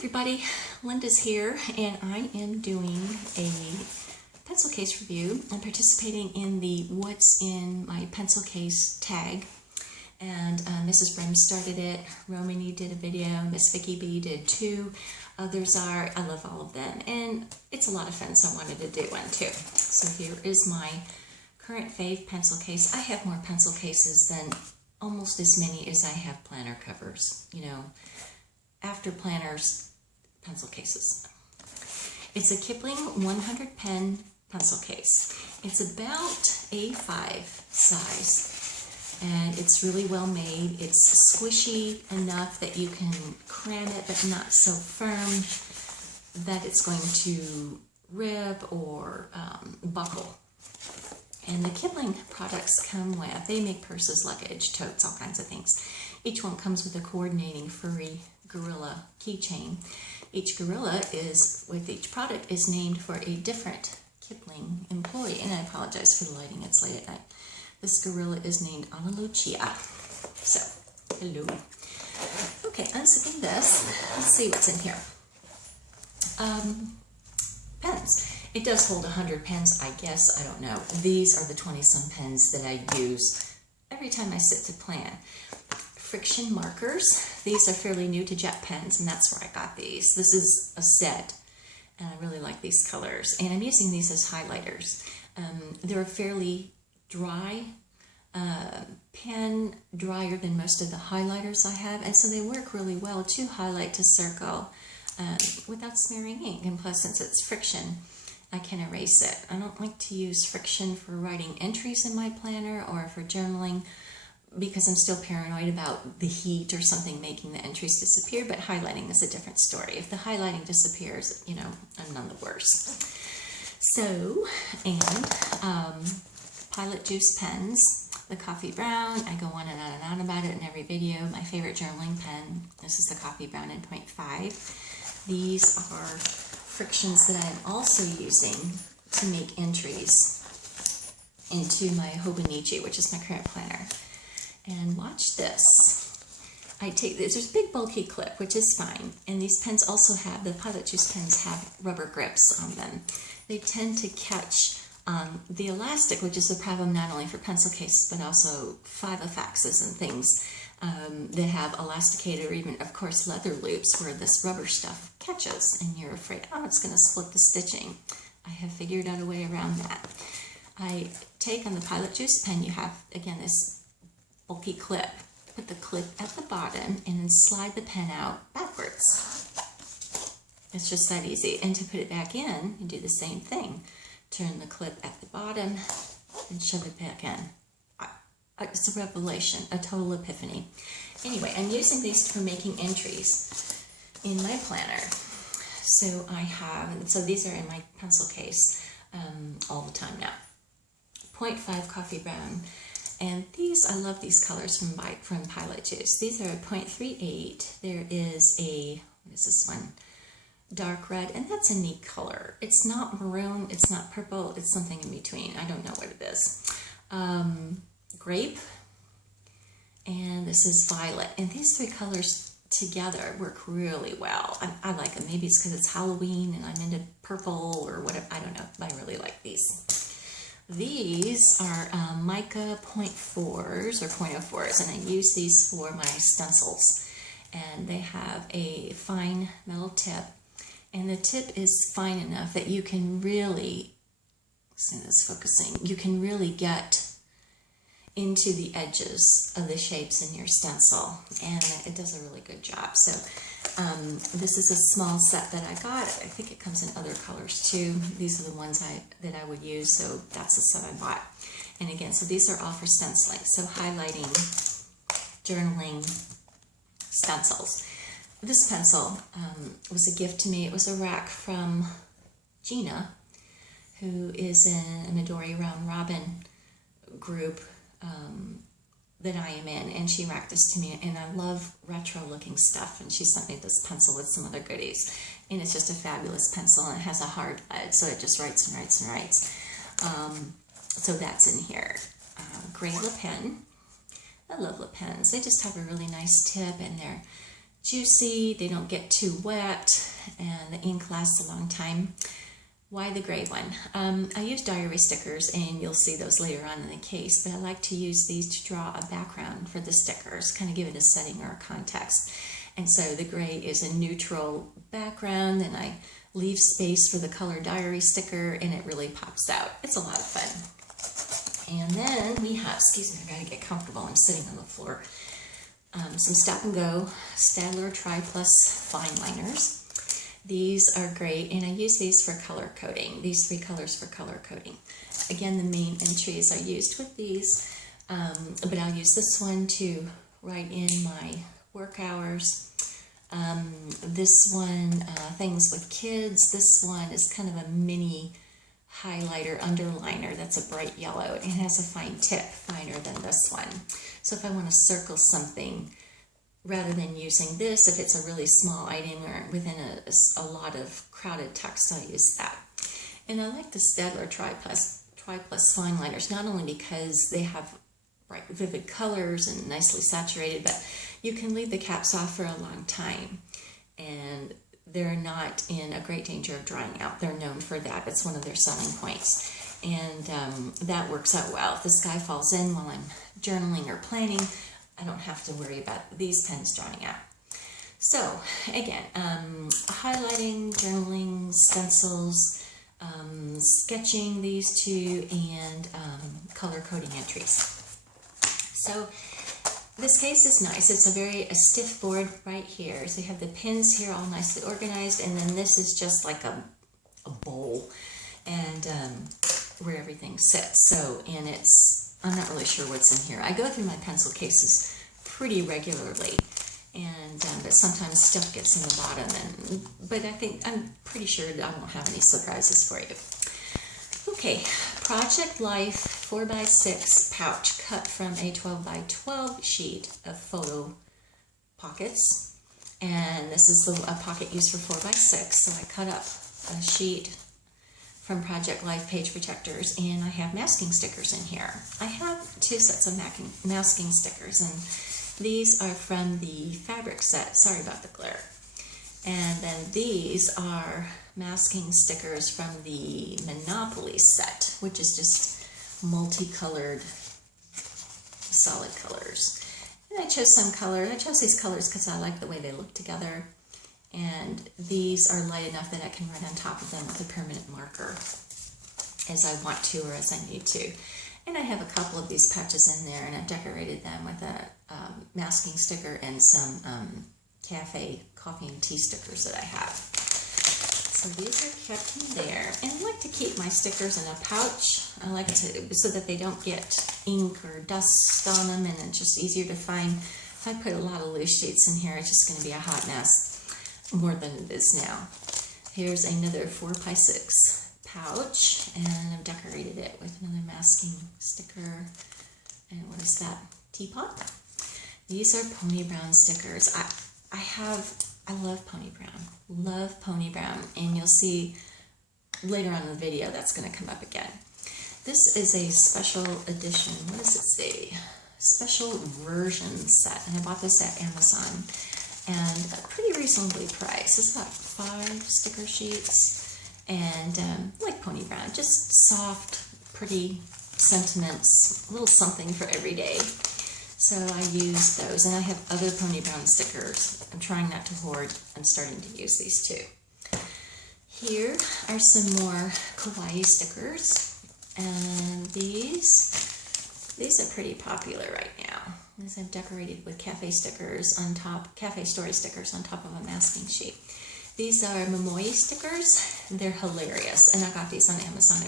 everybody, Linda's here, and I am doing a pencil case review. I'm participating in the What's in My Pencil Case tag, and Mrs. Brim started it, Romany did a video, Miss Vicky B did two, others are, I love all of them, and it's a lot of fun, so I wanted to do one too. So here is my current fave pencil case. I have more pencil cases than almost as many as I have planner covers, you know, after planners, pencil cases. It's a Kipling 100 pen pencil case. It's about A5 size, and it's really well made. It's squishy enough that you can cram it, but not so firm that it's going to rip or buckle. And the Kipling products come with, they make purses, luggage, totes, all kinds of things. Each one comes with a coordinating furry gorilla keychain. Each gorilla is, with each product, is named for a different Kipling employee. And I apologize for the lighting, it's late at night. This gorilla is named Ana Lucia. So, hello. Okay, unzipping this. Let's see what's in here. Pens. It does hold 100 pens, I guess, I don't know. These are the 20-some pens that I use every time I sit to plan. Friction markers. These are fairly new to jet pens, and that's where I got these. This is a set, and I really like these colors. And I'm using these as highlighters. They're a fairly dry pen, drier than most of the highlighters I have, and so they work really well to highlight, to circle, without smearing ink. And plus, since it's friction, I can erase it. I don't like to use friction for writing entries in my planner or for journaling, because I'm still paranoid about the heat or something making the entries disappear, but highlighting is a different story. If the highlighting disappears, you know, I'm none the worse. So, and Pilot Juice pens, the coffee brown, I go on and on and on about it in every video. My favorite journaling pen, this is the coffee brown in 0.5. These are frictions that I'm also using to make entries into my Hobonichi, which is my current planner. And watch this. I take this, there's a big bulky clip, which is fine. And these pens also have, the Pilot Juice pens have rubber grips on them. They tend to catch the elastic, which is a problem not only for pencil cases, but also Filofaxes and things that have elasticated or even, of course, leather loops where this rubber stuff catches and you're afraid, oh, it's going to split the stitching. I have figured out a way around that. I take on the Pilot Juice pen, you have, again, this bulky clip. Put the clip at the bottom and then slide the pen out backwards. It's just that easy. And to put it back in, you do the same thing. Turn the clip at the bottom and shove it back in. It's a revelation, a total epiphany. Anyway, I'm using these for making entries in my planner. So I have, so these are in my pencil case all the time now. 0.5 coffee brown. And these, I love these colors from Pilot Juice. These are a 0.38. There is a, what is this one? Dark red, and that's a neat color. It's not maroon, it's not purple, it's something in between. I don't know what it is. Grape, and this is violet. And these three colors together work really well. I like them. Maybe it's because it's Halloween and I'm into purple or whatever. I don't know, but I really like these. These are mica 0.4s or 0.04s, and I use these for my stencils. And they have a fine metal tip, and the tip is fine enough that you can really, see this focusing, you can really get into the edges of the shapes in your stencil, and it does a really good job. So this is a small set that I got. I think it comes in other colors too. These are the ones that I would use, so that's the set I bought. And again, so these are all for stenciling, so highlighting, journaling, stencils. This pencil was a gift to me. It was a rack from Gina, who is in a Midori Round Robin group that I am in, and she racked this to me, and I love retro looking stuff, and she sent me this pencil with some other goodies, and it's just a fabulous pencil, and it has a hard lead, so it just writes and writes and writes. So that's in here. Gray Le Pen. I love Le Pens. They just have a really nice tip, and they're juicy, they don't get too wet, and the ink lasts a long time. Why the gray one? I use diary stickers, and you'll see those later on in the case, but I like to use these to draw a background for the stickers, kind of give it a setting or a context. And so the gray is a neutral background, and I leave space for the color diary sticker, and it really pops out. It's a lot of fun. And then we have, excuse me, I gotta get comfortable, I'm sitting on the floor. Some Stop and Go Staedtler Tri Plus fine liners. These are great, and I use these for color coding, these 3 colors for color coding. Again, the main entries are used with these, but I'll use this one to write in my work hours. This one, things with kids. This one is kind of a mini highlighter, underliner that's a bright yellow, and it has a fine tip, finer than this one. So if I want to circle something, rather than using this, if it's a really small item or within a lot of crowded text, I'll use that. And I like the Staedtler Tri Plus fine liners, not only because they have bright, vivid colors and nicely saturated, but you can leave the caps off for a long time, and they're not in a great danger of drying out. They're known for that. It's one of their selling points, and that works out well. If the sky falls in while I'm journaling or planning, I don't have to worry about these pens drying out. So again, highlighting, journaling, stencils, sketching these 2, and color coding entries. So this case is nice. It's a stiff board right here. So you have the pins here all nicely organized, and then this is just like a bowl, and where everything sits. So, and I'm not really sure what's in here. I go through my pencil cases pretty regularly, and but sometimes stuff gets in the bottom, but I'm pretty sure that I won't have any surprises for you. Okay, Project Life 4x6 pouch cut from a 12x12 sheet of photo pockets, and this is a pocket used for 4x6, so I cut up a sheet from Project Life page protectors, and I have masking stickers in here. I have 2 sets of masking stickers, and these are from the fabric set. Sorry about the glare. And then these are masking stickers from the Monopoly set, which is just multicolored solid colors. And I chose some color. I chose these colors because I like the way they look together. And these are light enough that I can write on top of them with a permanent marker as I want to or as I need to. And I have a couple of these patches in there, and I've decorated them with a masking sticker and some cafe coffee and tea stickers that I have. So these are kept in there, and I like to keep my stickers in a pouch. I like to, so that they don't get ink or dust on them, and it's just easier to find. If I put a lot of loose sheets in here, it's just going to be a hot mess, more than it is now. Here's another 4x6 pouch, and I've decorated it with another masking sticker. And what is that? Teapot? These are Pony Brown stickers. I love Pony Brown. Love Pony Brown, and you'll see later on in the video that's going to come up again. This is a special edition. What does it say? Special version set, and I bought this at Amazon, and a pretty reasonably priced. It's about 5 sticker sheets, and like Pony Brown, just soft, pretty sentiments, a little something for every day. So I use those, and I have other Pony Brown stickers. I'm trying not to hoard. I'm starting to use these too. Here are some more kawaii stickers, and these are pretty popular right now. These I've decorated with cafe stickers on top, cafe story stickers on top of a masking sheet. These are Momoi stickers. They're hilarious, and I got these on Amazon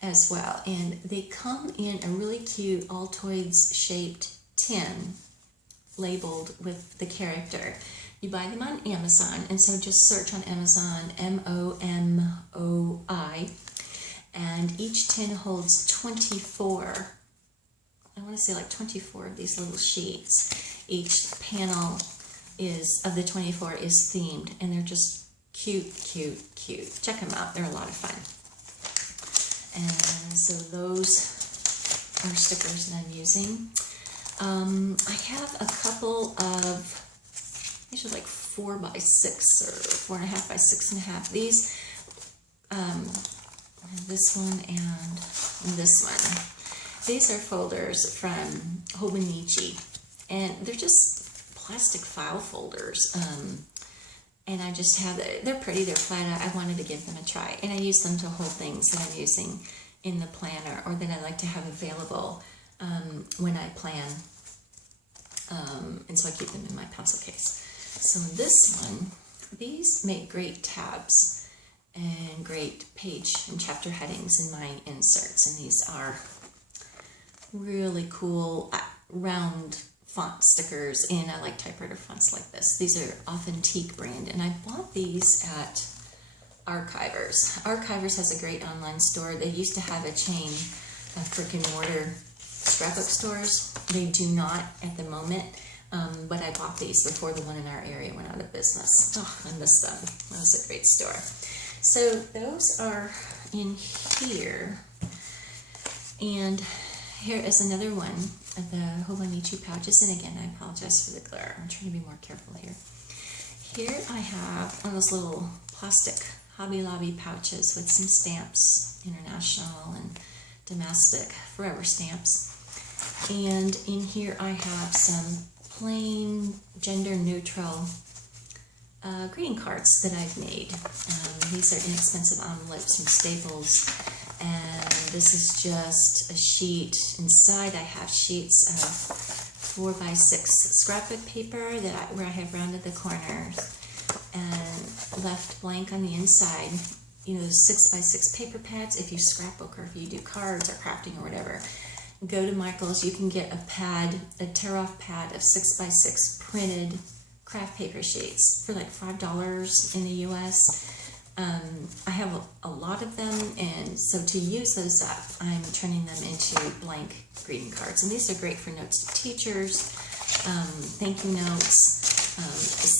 as well. And they come in a really cute Altoids shaped tin labeled with the character. You buy them on Amazon, and so just search on Amazon MOMOI, and each tin holds 24, I want to say like 24 of these little sheets. Each panel of the 24 is themed, and they're just cute, cute, cute. Check them out. They're a lot of fun. And so those are stickers that I'm using. I have a couple of these are like 4 by 6 or 4.5 by 6.5. These, this one and this one. These are folders from Hobonichi, and they're just plastic file folders. And I just have, they're pretty, they're flat. I wanted to give them a try, and I use them to hold things that I'm using in the planner or that I like to have available when I plan. And so I keep them in my pencil case. So this one, these make great tabs and great page and chapter headings in my inserts. And these are really cool round font stickers, and I like typewriter fonts like this. These are Authentique brand, and I bought these at Archivers. Archivers has a great online store. They used to have a chain of brick and mortar scrapbook stores. They do not at the moment, but I bought these before the one in our area went out of business. Oh, I miss them. That was a great store. So those are in here, and here is another one of the Hobonichi pouches, and again, I apologize for the glare. I'm trying to be more careful here. Here I have one of those little plastic Hobby Lobby pouches with some stamps, international and domestic, forever stamps. And in here I have some plain, gender-neutral greeting cards that I've made. These are inexpensive envelopes from Staples. And this is just a sheet. Inside I have sheets of 4 by 6 scrapbook paper where I have rounded the corners and left blank on the inside. You know, those 6 by 6 paper pads. If you scrapbook or if you do cards or crafting or whatever, go to Michael's. You can get a pad, a tear-off pad of 6 by 6 printed craft paper sheets for like $5 in the US. I have a lot of them, and so to use those up, I'm turning them into blank greeting cards. And these are great for notes to teachers, thank you notes.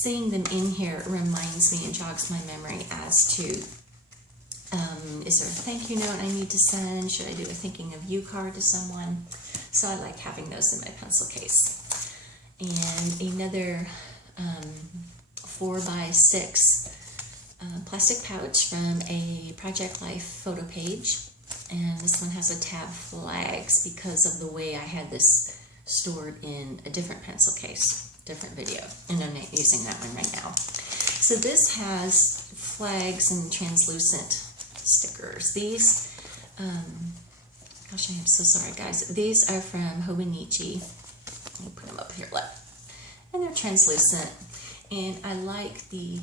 Seeing them in here reminds me and jogs my memory as to, is there a thank you note I need to send? Should I do a thinking of you card to someone? So I like having those in my pencil case. And another 4 by 6 plastic pouch from a Project Life photo page, and this one has a tab flags because of the way I had this stored in a different pencil case, different video, and I'm not using that one right now. So this has flags and translucent stickers. These, gosh, I am so sorry guys, these are from Hobonichi. Let me put them up here, look, and they're translucent. And I like the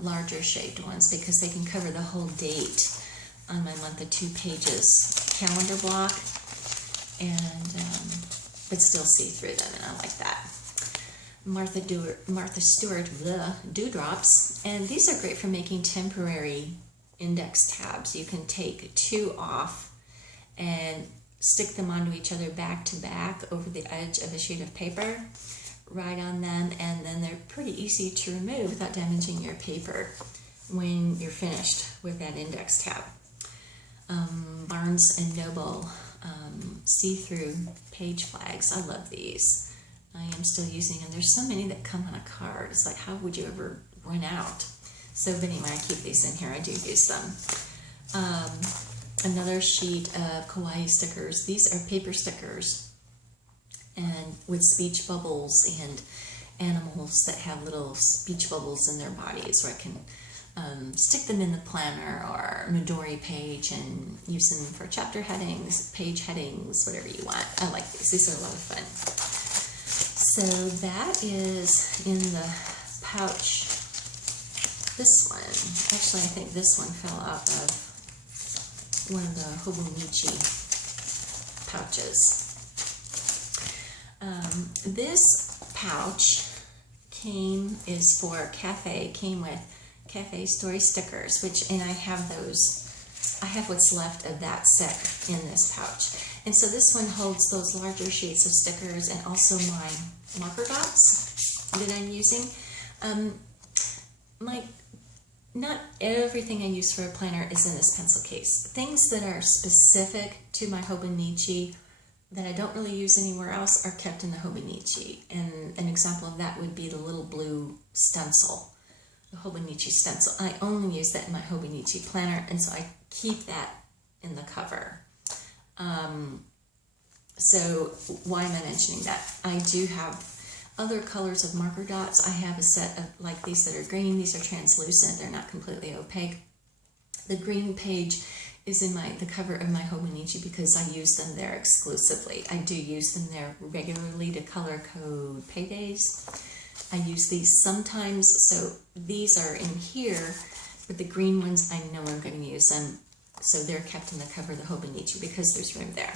larger shaped ones because they can cover the whole date on my month of 2 pages calendar block, and but still see through them, and I like that. Martha Stewart dewdrops, and these are great for making temporary index tabs. You can take 2 off and stick them onto each other back to back over the edge of a sheet of paper. Write on them, and then they're pretty easy to remove without damaging your paper when you're finished with that index tab. Barnes & Noble see-through page flags. I love these. I am still using them. There's so many that come on a card. It's like, how would you ever run out? So, but anyway, I keep these in here. I do use them. Another sheet of kawaii stickers. These are paper stickers, and with speech bubbles and animals that have little speech bubbles in their bodies, where I can stick them in the planner or Midori page and use them for chapter headings, page headings, whatever you want. I like these. These are a lot of fun. So that is in the pouch. This one, actually I think this one fell out of one of the Hobonichi pouches. This pouch came with Cafe Story stickers, and I have those. I have what's left of that set in this pouch. And so this one holds those larger sheets of stickers and also my marker dots that I'm using. Not everything I use for a planner is in this pencil case. Things that are specific to my Hobonichi that I don't really use anywhere else are kept in the Hobonichi. And an example of that would be the little blue stencil, the Hobonichi stencil. I only use that in my Hobonichi planner, and so I keep that in the cover. So why am I mentioning that? I do have other colors of marker dots. I have a set of like these that are green. These are translucent. They're not completely opaque. The green page is in the cover of my Hobonichi because I use them there exclusively. I do use them there regularly to color code paydays. I use these sometimes, so these are in here, but the green ones I know I'm going to use them, so they're kept in the cover of the Hobonichi because there's room there.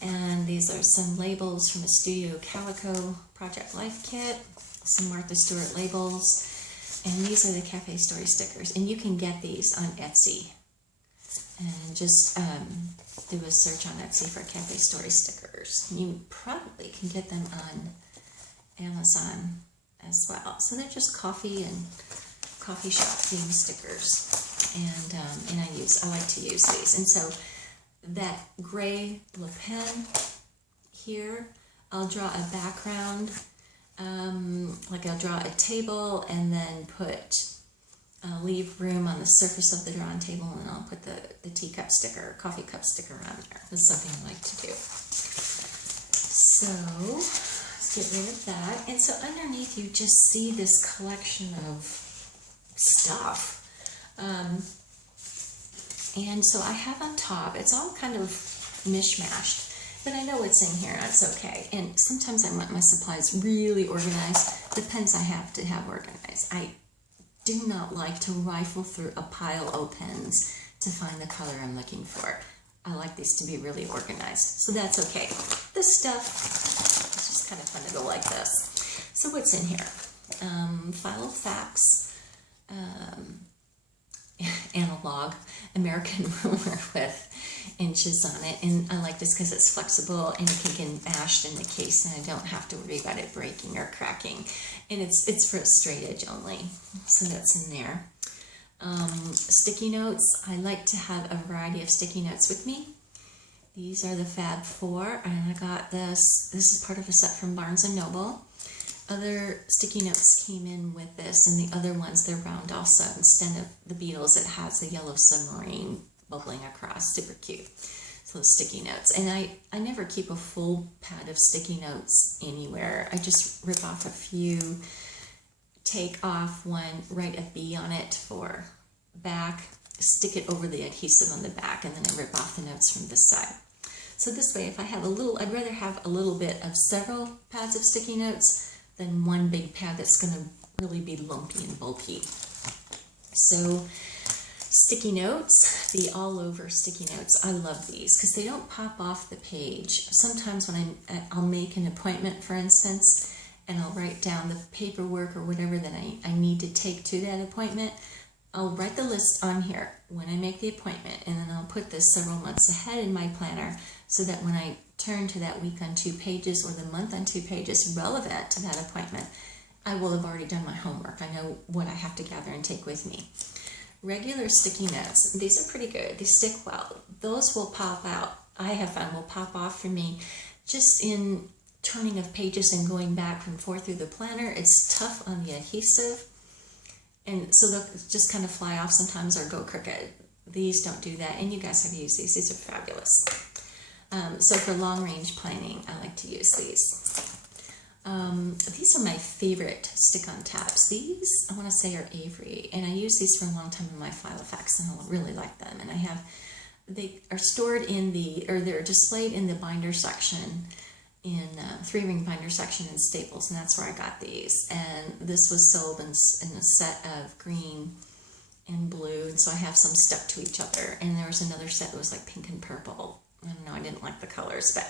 And these are some labels from a Studio Calico Project Life kit, some Martha Stewart labels, and these are the Cafe Story stickers, and you can get these on Etsy. And just do a search on Etsy for Cafe Story stickers. You probably can get them on Amazon as well. So they're just coffee and coffee shop themed stickers, and I like to use these. And so that gray Le Pen here, I'll draw a background, like I'll draw a table and then leave room on the surface of the drawing table, and I'll put the teacup sticker, coffee cup sticker on there. That's something I like to do. So let's get rid of that. And so underneath you just see this collection of stuff. And so I have on top, it's all kind of mishmashed, but I know what's in here, that's okay. And sometimes I want my supplies really organized. The pens I have to have organized. I do not like to rifle through a pile of pens to find the color I'm looking for. I like these to be really organized, so that's okay. This stuff, it's just kind of fun to go like this. So what's in here? File of facts, analog American ruler with inches on it, and I like this because it's flexible and it can get mashed in the case and I don't have to worry about it breaking or cracking, and it's for a straight edge only, so that's in there. Sticky notes, I like to have a variety of sticky notes with me. These are the Fab 4, and I got this is part of a set from Barnes & Noble. Other sticky notes came in with this, and the other ones, they're round also. Instead of the Beatles, it has the yellow submarine bubbling across. Super cute. So the sticky notes. And I never keep a full pad of sticky notes anywhere. I just rip off a few, take off one, write a B on it for back, stick it over the adhesive on the back, and then I rip off the notes from this side. So this way, if I have a little, I'd rather have a little bit of several pads of sticky notes than one big pad that's going to really be lumpy and bulky. So sticky notes, the all over sticky notes, I love these because they don't pop off the page. Sometimes when I'll make an appointment, for instance, and I'll write down the paperwork or whatever that I need to take to that appointment, I'll write the list on here when I make the appointment, and then I'll put this several months ahead in my planner so that when I turn to that week on 2 pages or the month on 2 pages relevant to that appointment, I will have already done my homework. I know what I have to gather and take with me. Regular sticky notes, these are pretty good. They stick well. Those will pop out. I have found will pop off for me just in turning of pages and going back and forth through the planner. It's tough on the adhesive, and so they'll just kind of fly off sometimes or go crooked. These don't do that, and you guys have used these. These are fabulous. So for long range planning, I like to use these. These are my favorite stick-on tabs. These, I want to say, are Avery, and I use these for a long time in my file of facts, and I really like them. And they are stored in they're displayed in the binder section, in 3-ring binder section in Staples, and that's where I got these. And this was sold in a set of green and blue, and so I have some stuck to each other. And there was another set that was like pink and purple. I don't know, I didn't like the colors, but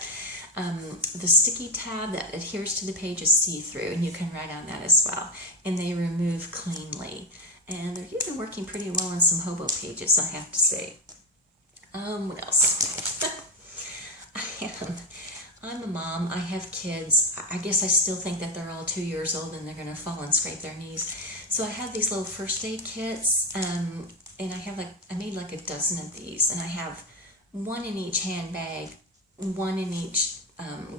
the sticky tab that adheres to the page is see-through, and you can write on that as well. And they remove cleanly. And they're usually working pretty well on some hobo pages, I have to say. What else? I'm a mom, I have kids. I guess I still think that they're all 2 years old and they're going to fall and scrape their knees. So I have these little first aid kits, and I made like a dozen of these, and I have one in each handbag one in each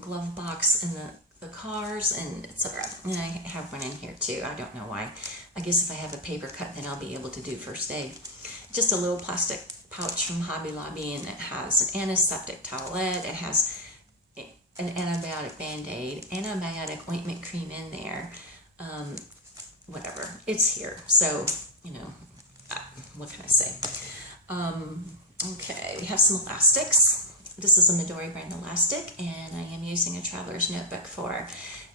glove box in the cars and etc. And I have one in here too. I don't know why. I guess if I have a paper cut, then I'll be able to do first aid. Just a little plastic pouch from Hobby Lobby, and it has an antiseptic towelette. It has an antibiotic Band-Aid, antibiotic ointment cream in there. Whatever. It's here. So, you know, what can I say? Okay, we have some elastics. This is a Midori brand elastic, and I am using a traveler's notebook for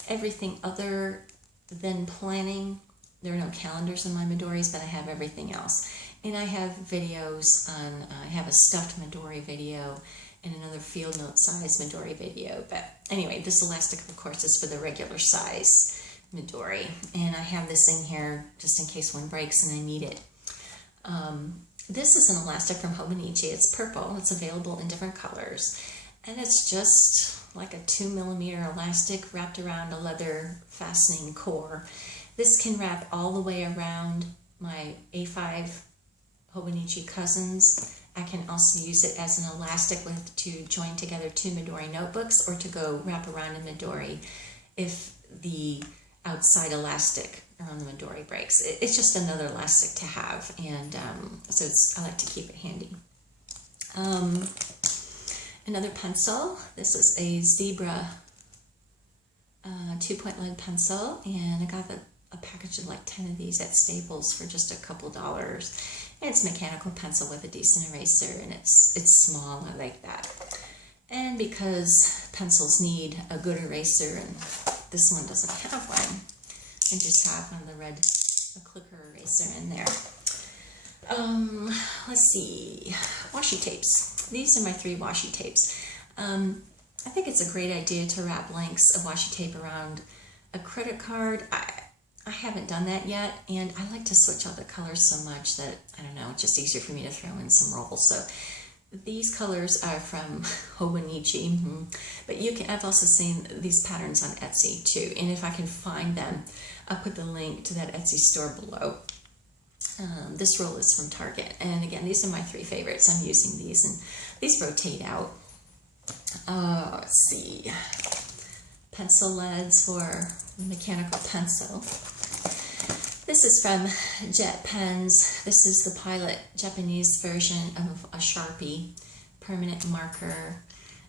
everything other than planning. There are no calendars in my Midoris, but I have everything else. And I have videos on, I have a stuffed Midori video and another field note size Midori video. But anyway, this elastic, of course, is for the regular size Midori. And I have this in here just in case one breaks and I need it. This is an elastic from Hobonichi. It's purple. It's available in different colors. And it's just like a 2mm elastic wrapped around a leather fastening core. This can wrap all the way around my A5 Hobonichi Cousins. I can also use it as an elastic to join together two Midori notebooks, or to go wrap around a Midori if the outside elastic around the Midori breaks. It's just another elastic to have, and so I like to keep it handy. Another pencil. This is a Zebra 2-point lead pencil, and I got a package of like 10 of these at Staples for just a couple dollars. And it's a mechanical pencil with a decent eraser, and it's small. I like that. And because pencils need a good eraser, and this one doesn't have one, I just have one of the red clicker eraser in there. Let's see, washi tapes. These are my 3 washi tapes. I think it's a great idea to wrap lengths of washi tape around a credit card. I haven't done that yet, and I like to switch out the colors so much that, I don't know, it's just easier for me to throw in some rolls. So these colors are from Hobonichi, but I've also seen these patterns on Etsy too, and if I can find them, I'll put the link to that Etsy store below. This roll is from Target, and again, these are my 3 favorites. I'm using these, and these rotate out. Let's see, pencil leads for mechanical pencil. This is from Jet Pens. This is the Pilot Japanese version of a Sharpie permanent marker,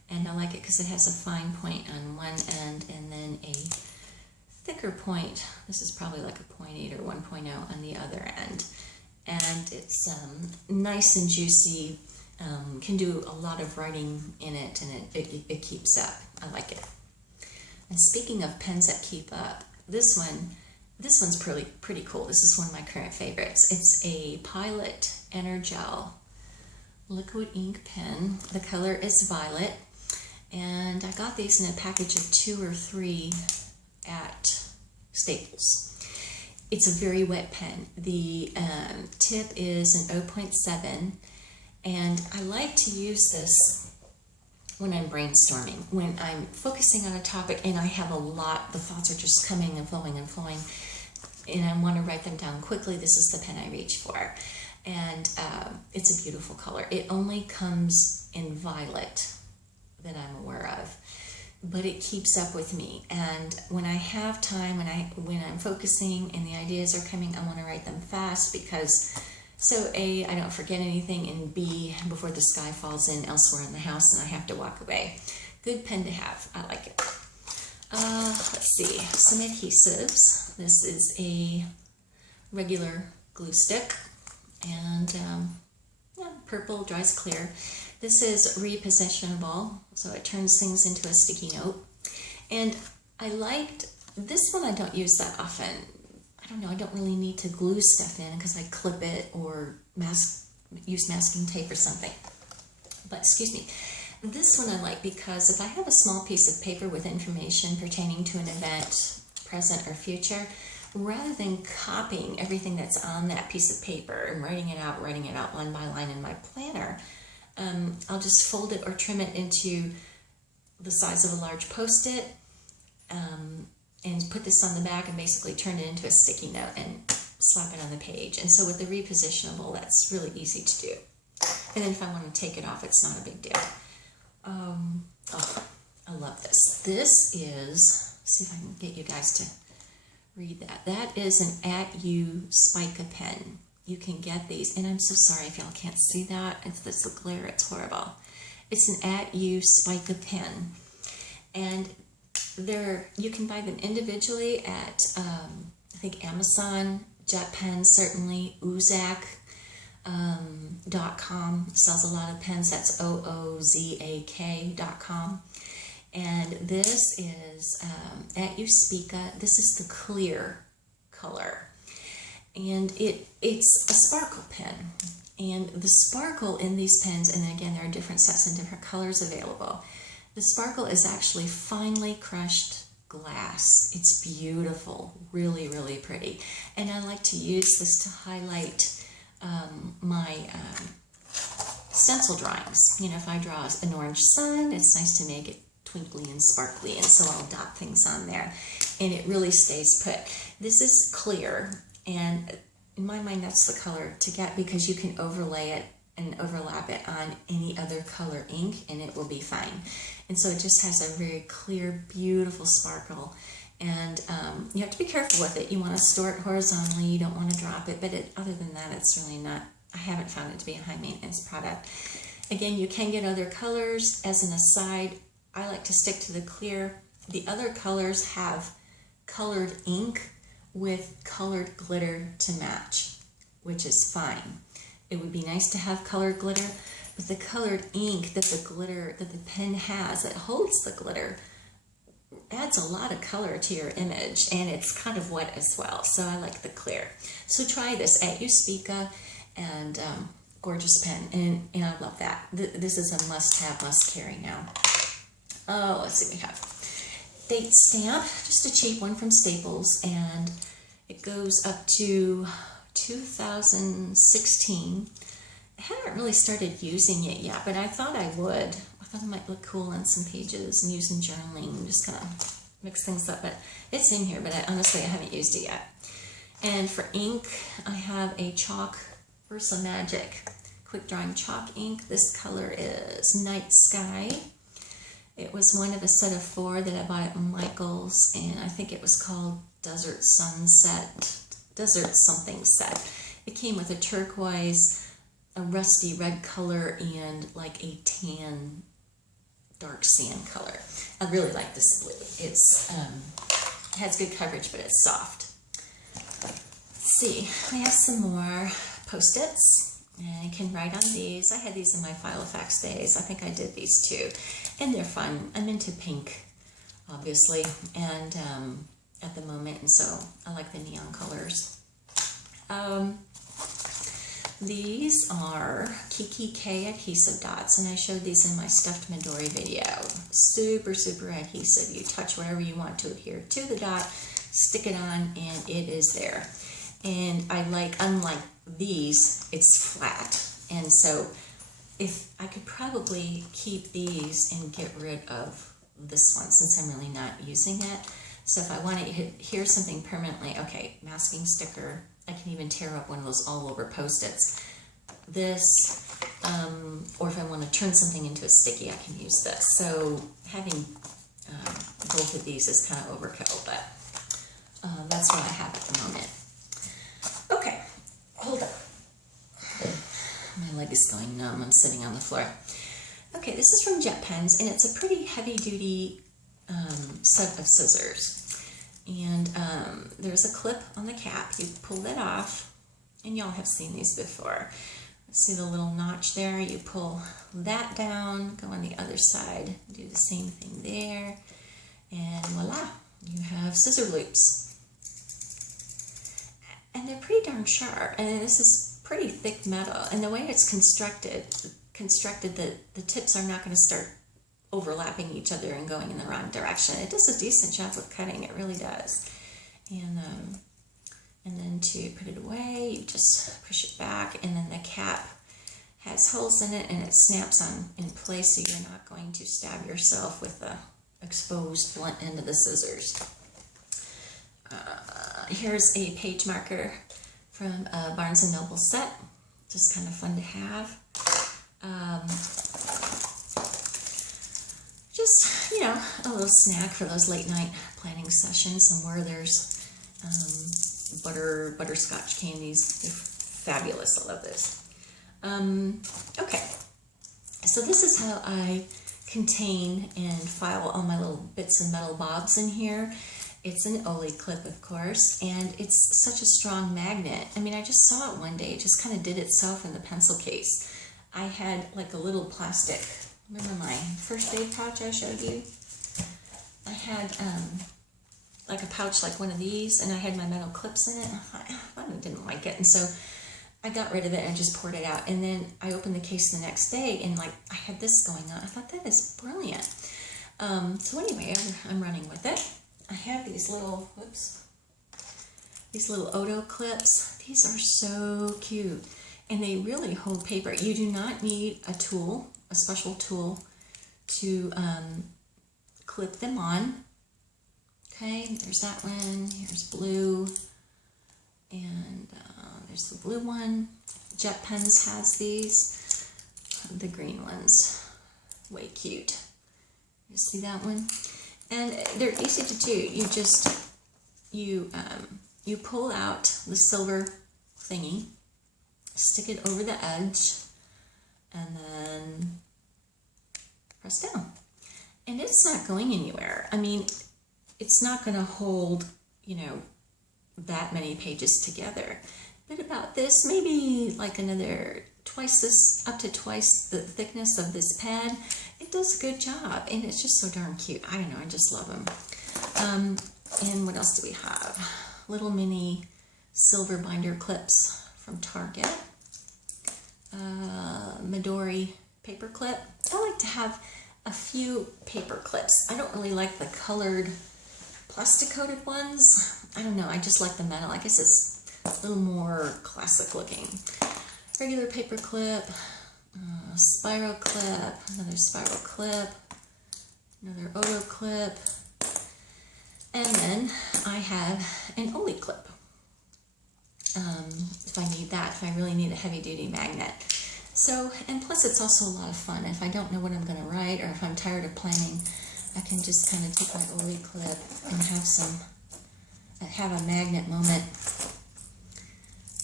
and I like it because it has a fine point on one end and then a thicker point. This is probably like a 0.8 or 1.0 on the other end, and it's nice and juicy. Can do a lot of writing in it, and it keeps up. I like it. And speaking of pens that keep up, this one's pretty cool. This is one of my current favorites. It's a Pilot Energel liquid ink pen. The color is violet, and I got these in a package of 2 or 3 at Staples. It's a very wet pen. The tip is an 0.7, and I like to use this when I'm brainstorming, when I'm focusing on a topic and I have a lot, the thoughts are just coming and flowing, and I want to write them down quickly. This is the pen I reach for, and it's a beautiful color. It only comes in violet that I'm aware of, but it keeps up with me, and when I have time, when I'm focusing and the ideas are coming, I want to write them fast, because so A, I don't forget anything, and B, before the sky falls in elsewhere in the house and I have to walk away. Good pen to have. I like it. Let's see, some adhesives. This is a regular glue stick, and purple, dries clear. This is repositionable, so it turns things into a sticky note. And I liked this one. I don't use that often. I don't know, I don't really need to glue stuff in because I clip it or use masking tape or something. But excuse me, this one I like because if I have a small piece of paper with information pertaining to an event, present or future, rather than copying everything that's on that piece of paper and writing it out line by line in my planner, I'll just fold it or trim it into the size of a large Post-it, and put this on the back and basically turn it into a sticky note and slap it on the page. And so with the repositionable, that's really easy to do. And then if I want to take it off, it's not a big deal. Oh, I love this. This is, see if I can get you guys to read that. That is an At You Spica pen. You can get these, and I'm so sorry if y'all can't see that. It's this glare, it's horrible. It's an At You Spica pen, and you can buy them individually at I think Amazon, JetPen certainly, Oozak.com sells a lot of pens. That's OOZAK.com. And this is At You Spica. This is the clear color. And it's a sparkle pen. And the sparkle in these pens, and again, there are different sets and different colors available. The sparkle is actually finely crushed glass. It's beautiful, really, really pretty. And I like to use this to highlight my stencil drawings. You know, if I draw an orange sun, it's nice to make it twinkly and sparkly, and so I'll dot things on there, and it really stays put. This is clear, and in my mind, that's the color to get because you can overlay it and overlap it on any other color ink, and it will be fine. And so it just has a very clear, beautiful sparkle. And you have to be careful with it. You want to store it horizontally. You don't want to drop it. But other than that, it's really not, I haven't found it to be a high maintenance product. Again, you can get other colors. As an aside, I like to stick to the clear. The other colors have colored ink with colored glitter to match, which is fine. It would be nice to have colored glitter, but the colored ink that the pen has that holds the glitter adds a lot of color to your image, and it's kind of wet as well. So I like the clear. So try this At You Spica, and gorgeous pen, and I love that. This is a must-have, must-carry now. Oh, let's see what we have. Date stamp, just a cheap one from Staples, and it goes up to 2016. I haven't really started using it yet, but I thought I would. I thought it might look cool on some pages and use in journaling, just kind of mix things up. But it's in here, but honestly, I haven't used it yet. And for ink, I have a chalk Versa Magic quick drawing chalk ink. This color is Night Sky. It was one of a set of 4 that I bought at Michael's, and I think it was called Desert Sunset, Desert something set. It came with a turquoise, a rusty red color, and like a tan dark sand color. I really like this blue. It's it has good coverage, but it's soft. Let's see, I have some more Post-its. And I can write on these. I had these in my Filofax days. I think I did these too. And they're fun. I'm into pink, obviously, and at the moment, and so I like the neon colors. These are Kiki K adhesive dots, and I showed these in my stuffed Midori video. Super, super adhesive. You touch whatever you want to adhere to the dot, stick it on, and it is there. And I like, unlike these, it's flat. And so if I could probably keep these and get rid of this one since I'm really not using it. So if I want to adhere something permanently, okay, masking sticker, I can even tear up one of those all over Post-its. This, or if I want to turn something into a sticky, I can use this. So having both of these is kind of overkill, but that's what I have at the moment. Okay, hold up. My leg is going numb. I'm sitting on the floor. Okay, this is from JetPens, and it's a pretty heavy-duty set of scissors. And there's a clip on the cap. You pull that off, and y'all have seen these before. See the little notch there? You pull that down, go on the other side, do the same thing there, and voila, you have scissor loops. And they're pretty darn sharp, and this is pretty thick metal. And the way it's constructed that the tips are not going to start overlapping each other and going in the wrong direction. It does a decent job of cutting, it really does. And then to put it away, you just push it back, and then the cap has holes in it, and it snaps on in place, so you're not going to stab yourself with the exposed blunt end of the scissors. Here's a page marker from a Barnes & Noble set. Just kind of fun to have. just, you know, a little snack for those late night planning sessions. Somewhere there's butterscotch candies. They're fabulous. I love this. Okay, so this is how I contain and file all my little bits and metal bobs in here. It's an Ollie clip, of course, and it's such a strong magnet. I mean, I just saw it one day. It just kind of did itself in the pencil case. I had like a little plastic, remember my first aid pouch I showed you? I had like a pouch like one of these, and I had my metal clips in it, and I thought, I didn't like it, and so I got rid of it and just poured it out. And then I opened the case the next day, and like I had this going on. I thought, that is brilliant. So anyway, I'm running with it. I have these little, these little Odo clips. These are so cute, and they really hold paper. You do not need a tool, a special tool, to clip them on. Okay, there's that one. Here's blue, and there's the blue one. Jet Pens has these. The green one's way cute. You see that one? And they're easy to do. You just, you pull out the silver thingy, stick it over the edge, and then press down. And it's not going anywhere. I mean, it's not going to hold, you know, that many pages together. But about this, maybe like another twice this, up to twice the thickness of this pad. It does a good job, and it's just so darn cute. I don't know, I just love them. And what else do we have? Little mini silver binder clips from Target. Midori paper clip. I like to have a few paper clips. I don't really like the colored plastic coated ones. I don't know, I just like the metal. I guess it's a little more classic looking. Regular paper clip, spiral clip, another spiral clip, another Odo clip, and then I have an Ollie clip. If I need that, if I really need a heavy duty magnet. So, and plus it's also a lot of fun. If I don't know what I'm going to write, or if I'm tired of planning, I can just kind of take my Ollie clip and have a magnet moment,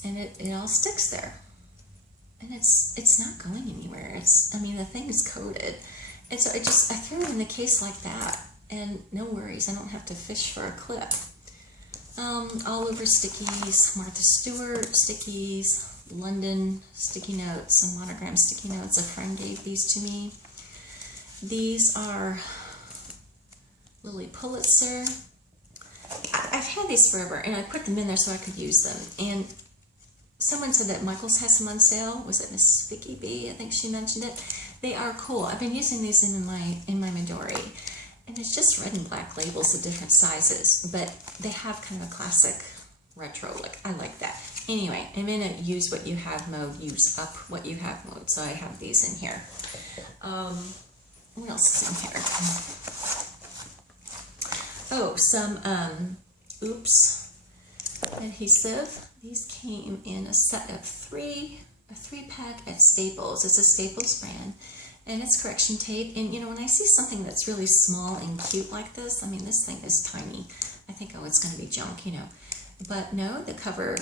and it all sticks there. And it's not going anywhere. I mean, the thing is coated. And so I threw it in the case like that, and no worries, I don't have to fish for a clip. All over stickies, Martha Stewart stickies, London sticky notes, some monogram sticky notes. A friend gave these to me. These are Lily Pulitzer. I've had these forever, and I put them in there so I could use them. And someone said that Michael's has some on sale. Was it Miss Vicky B? I think she mentioned it. They are cool. I've been using these in my Midori, and it's just red and black labels of different sizes, but they have kind of a classic retro look. I like that. Anyway, I'm in a use what you have mode, use up what you have mode. So I have these in here. What else is in here? Oh, some Oops adhesive. These came in a set of a three-pack at Staples. It's a Staples brand, and it's correction tape. And you know, when I see something that's really small and cute like this, I mean, this thing is tiny. I think, oh, it's going to be junk, you know. But no, the cover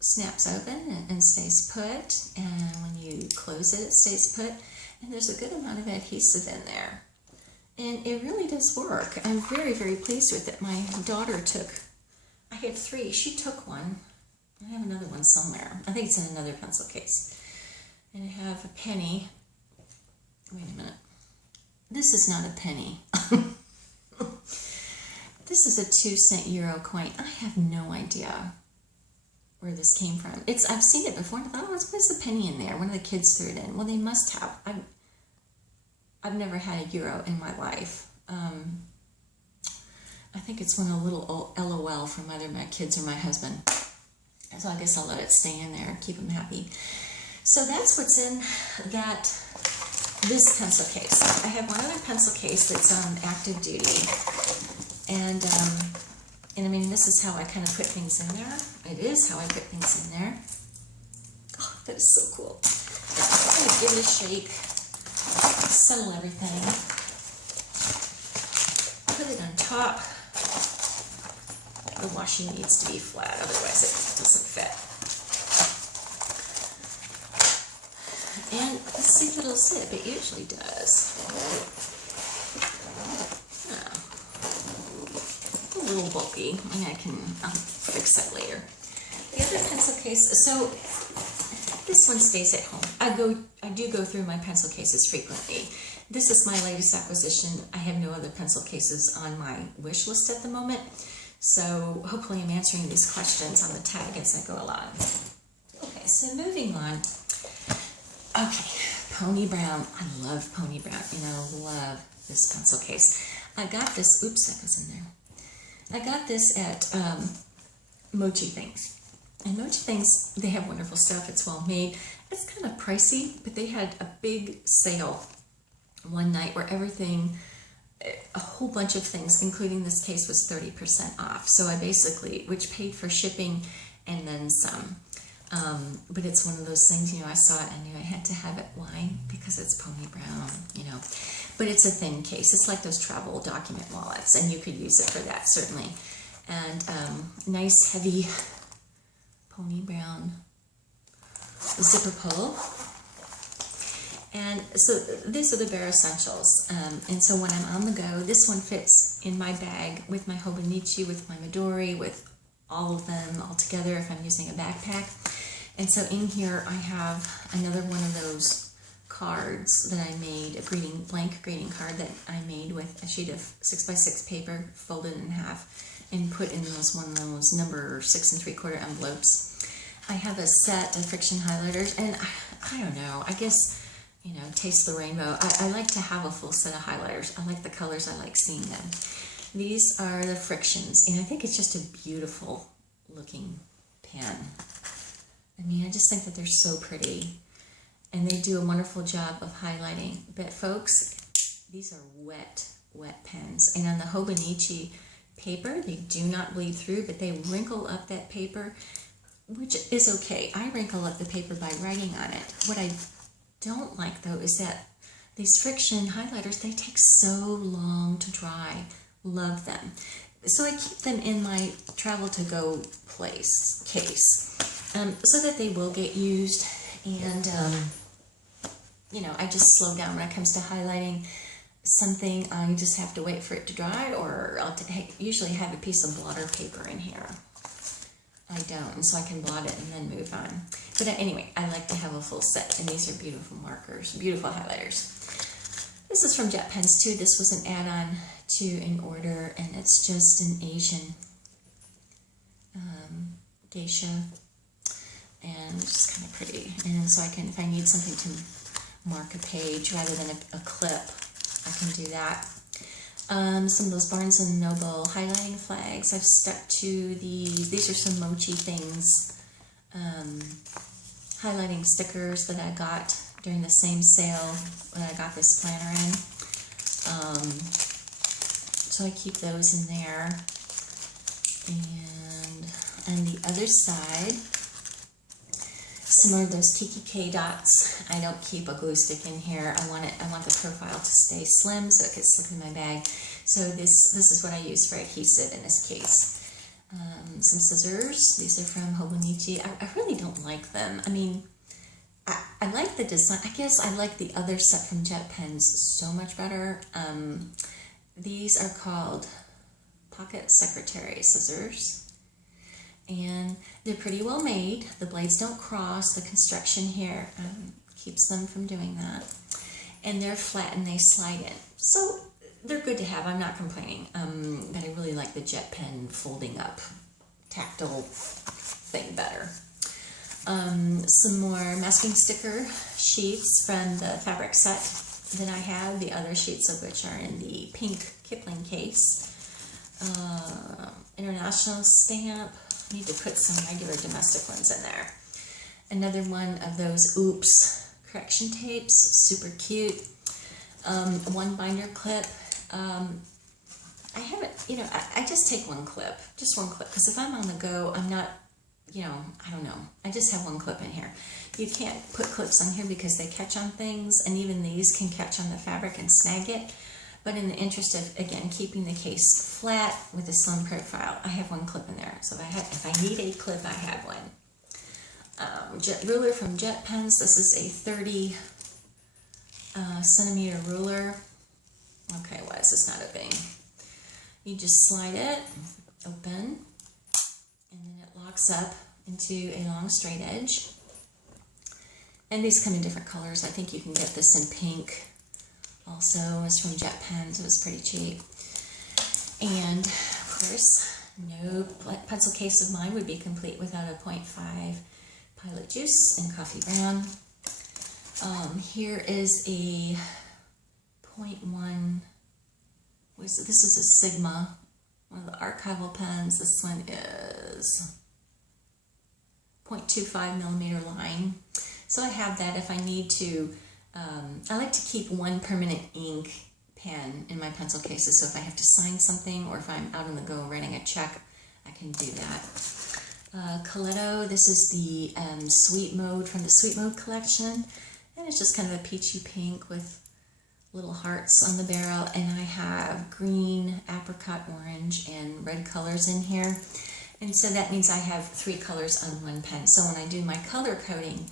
snaps open and stays put, and when you close it, it stays put. And there's a good amount of adhesive in there, and it really does work. I'm very, very pleased with it. My daughter I had 3. She took one. I have another one somewhere. I think it's in another pencil case. And I have a penny. Wait a minute. This is not a penny. This is a 2-cent euro coin. I have no idea where this came from. I've seen it before, and I thought, oh, what's a penny in there? One of the kids threw it in. Well, they must have. I've never had a euro in my life. I think it's one of the little LOL from either my kids or my husband. So I guess I'll let it stay in there, keep them happy. So that's what's in this pencil case. I have one other pencil case that's on active duty. And I mean, this is how I kind of put things in there. It is how I put things in there. Oh, that is so cool. I'm going to give it a shake, settle everything. top. The washi needs to be flat, otherwise it doesn't fit. And let's see if it'll zip. It usually does. Oh, a little bulky. I'll fix that later. The other pencil case, so this one stays at home. I do go through my pencil cases frequently. This is my latest acquisition. I have no other pencil cases on my wish list at the moment. So hopefully I'm answering these questions on the tag as I go along. Okay, so moving on. Okay, Pony Brown. I love Pony Brown. Love this pencil case. I got this, oops, that goes in there. I got this at Mochi Things. And Mochi Things, they have wonderful stuff. It's well made. It's kind of pricey, but they had a big sale one night where everything, a whole bunch of things, including this case, was 30% off. So I basically, which paid for shipping and then some. But it's one of those things, I saw it and knew I had to have it. Why? Because it's Pony Brown, But it's a thin case. It's like those travel document wallets, and you could use it for that, certainly. And nice, heavy Pony Brown zipper pull. And so these are the bare essentials. And so when I'm on the go, this one fits in my bag with my Hobonichi, with my Midori, with all of them all together if I'm using a backpack. And so in here I have another one of those cards that I made, a blank greeting card that I made with a sheet of 6x6 paper folded in half and put in one of those number 6 3/4 envelopes. I have a set of friction highlighters, and I don't know, I guess, taste the rainbow. I like to have a full set of highlighters. I like the colors, I like seeing them. These are the frictions, and I think it's just a beautiful looking pen. I just think that they're so pretty, and they do a wonderful job of highlighting. But folks, these are wet pens, and on the Hobonichi paper, they do not bleed through, but they wrinkle up that paper, which is okay. I wrinkle up the paper by writing on it. What I don't like, though, is that these friction highlighters, they take so long to dry. Love them. So I keep them in my travel to go case, so that they will get used. And I just slow down when it comes to highlighting something. I just have to wait for it to dry, or I'll usually have a piece of blotter paper in here. I don't, and so I can blot it and then move on. But anyway, I like to have a full set, and these are beautiful markers, beautiful highlighters. This is from Jet Pens too. This was an add-on to an order, and it's just an Asian geisha, and it's just kind of pretty. And so I can, if I need something to mark a page rather than a clip, I can do that. Some of those Barnes & Noble highlighting flags, I've stuck to these. These are some Mochi Things highlighting stickers that I got during the same sale when I got this planner in. So I keep those in there. And on the other side, some more of those Tiki K dots. I don't keep a glue stick in here. I want the profile to stay slim so it can slip in my bag. So this is what I use for adhesive in this case. Some scissors. These are from Hobonichi. I really don't like them. I like the design. I guess I like the other set from Jet Pens so much better. These are called Pocket Secretary scissors. And they're pretty well made. The blades don't cross. The construction here keeps them from doing that. And they're flat and they slide in. So they're good to have. I'm not complaining. But I really like the Jet Pen folding up tactile thing better. Some more masking sticker sheets from the fabric set that I have. The other sheets of which are in the pink Kipling case. International stamp. I need to put some regular domestic ones in there. Another one of those Oops correction tapes, super cute. One binder clip. I haven't, I just take one clip, because if I'm on the go, I'm not, I don't know. I just have one clip in here. You can't put clips on here because they catch on things, and even these can catch on the fabric and snag it. But in the interest of, again, keeping the case flat with a slim profile, I have one clip in there. So if I need a clip, I have one. Jet ruler from Jet Pens. This is a 30 centimeter ruler. Okay, why is this not opening? You just slide it open, and then it locks up into a long straight edge. And these come in different colors. I think you can get this in pink. Also, it's from Jet Pens. It was pretty cheap. And of course, no pencil case of mine would be complete without a 0.5 Pilot Juice in coffee brown. Here is a 0.1. This is a Sigma, one of the archival pens. This one is 0.25 millimeter line. So I have that if I need to. I like to keep one permanent ink pen in my pencil cases, so if I have to sign something or if I'm out on the go writing a check, I can do that. Coletto, this is the Sweet Mode from the Sweet Mode collection, and it's just kind of a peachy pink with little hearts on the barrel, and I have green, apricot orange, and red colors in here, and so that means I have 3 colors on one pen. So when I do my color coding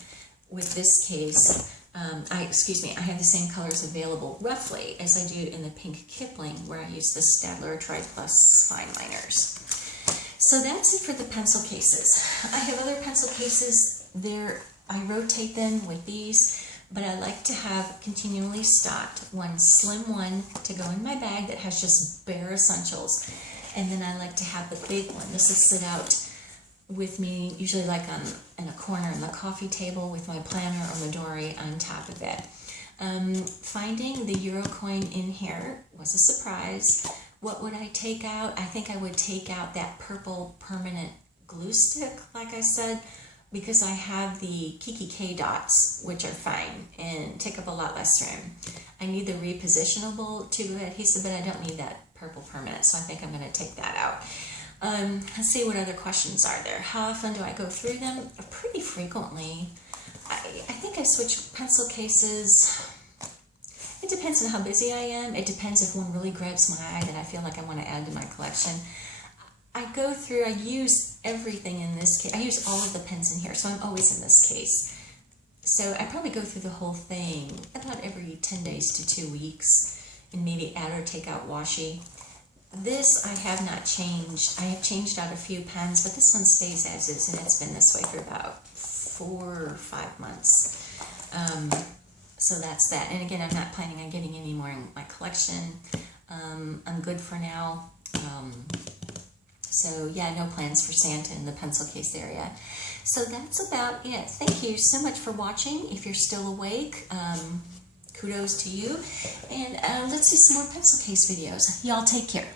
with this case, I have the same colors available roughly as I do in the pink Kipling, where I use the Staedtler Tri Plus fine liners. So that's it for the pencil cases. I have other pencil cases there. I rotate them with these, but I like to have continually stocked one slim one to go in my bag that has just bare essentials, and then I like to have the big one. This will sit out with me, usually like in a corner on the coffee table with my planner or Midori on top of it. Finding the Euro coin in here was a surprise. What would I take out? I think I would take out that purple permanent glue stick, like I said, because I have the Kiki K dots, which are fine and take up a lot less room. I need the repositionable tube adhesive, but I don't need that purple permanent, so I think I'm going to take that out. Let's see what other questions are there. How often do I go through them? Pretty frequently. I think I switch pencil cases. It depends on how busy I am. It depends if one really grabs my eye that I feel like I want to add to my collection. I use everything in this case. I use all of the pens in here, so I'm always in this case. So I probably go through the whole thing about every 10 days to 2 weeks and maybe add or take out washi. This I have not changed. I have changed out a few pens, but this one stays as is, and it's been this way for about 4 or 5 months. So that's that. And again, I'm not planning on getting any more in my collection. I'm good for now. So yeah, no plans for Santa in the pencil case area. So that's about it. Thank you so much for watching. If you're still awake, kudos to you. And let's see some more pencil case videos. Y'all take care.